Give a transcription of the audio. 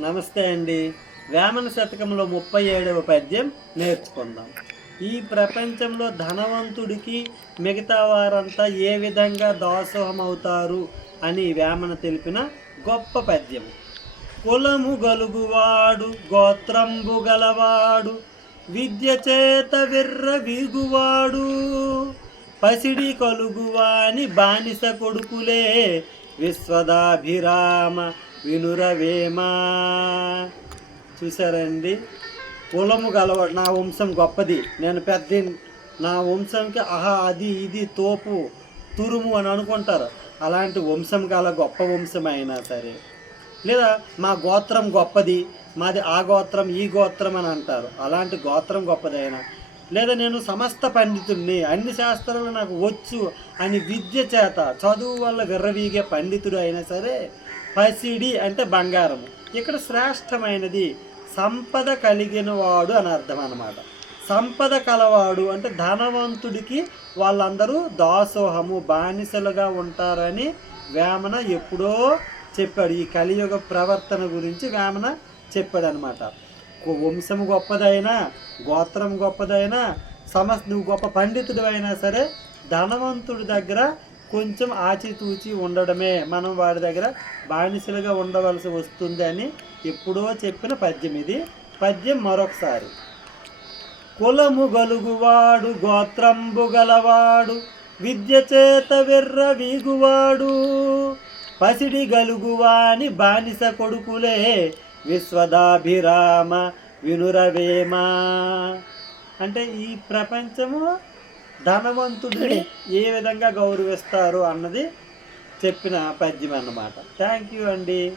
నమస్తే అండి. వేమన శతకంలో ముప్పై ఏడవ పద్యం నేర్చుకుందాం. ఈ ప్రపంచంలో ధనవంతుడికి మిగతా వారంతా ఏ విధంగా దాసోహం అవుతారు అని వేమన తెలిపిన గొప్ప పద్యం. కులము గలుగువాడు గోత్రంబు గలవాడు విద్య చేత విర్ర వీగువాడు. పసిడి కలుగువాని బానిస కొడుకులే విశ్వదాభిరామ వినురవేమా. చూసారండి కులము గలవాడు నా వంశం గొప్పది. నేను పెద్ద నా వంశంకి ఆహా అది ఇది తోపు తురుము అని అనుకుంటారు. అలాంటి వంశం గల గొప్ప వంశం అయినా సరే. లేదా మా గోత్రం గొప్పది మాది ఆ గోత్రం ఈ గోత్రం అని అంటారు. అలాంటి గోత్రం గొప్పదైనా లేదా నేను సమస్త పండితుడిని అన్ని శాస్త్రాలు నాకు వచ్చు అని విద్య చేత చదువు వల్ల విర్రవీగే పండితుడు అయినా సరే పసిడి అంటే బంగారం ఇక్కడ శ్రేష్టమైనది సంపద కలిగిన వాడు అని అర్థం అన్నమాట. సంపద కలవాడు అంటే ధనవంతుడికి వాళ్ళందరూ దాసోహము బానిసలుగా ఉంటారని వేమన ఎప్పుడో చెప్పాడు. ఈ కలియుగ ప్రవర్తన గురించి వేమన చెప్పాడు అనమాట వంశం గొప్పదైనా గోత్రం గొప్పదైనా సమస్త నువ్వు గొప్ప పండితుడు అయినా సరే ధనవంతుడి దగ్గర కొంచెం ఆచితూచి ఉండడమే. మనం వాడి దగ్గర బానిసలుగా ఉండవలసి వస్తుంది అని ఎప్పుడో చెప్పిన పద్యం ఇది. పద్యం మరొకసారి. కులము గలుగువాడు గోత్రంబు గలవాడు విద్య చేత వెర్ర వీగువాడు. పసిడి గలుగువాని బానిస కొడుకులే విశ్వదాభిరామ వినురవేమ. అంటే ఈ ప్రపంచము ధనవంతుడిని ఏ విధంగా గౌరవిస్తారు అన్నది చెప్పిన పద్యం అన్నమాట. థ్యాంక్ యూ అండి.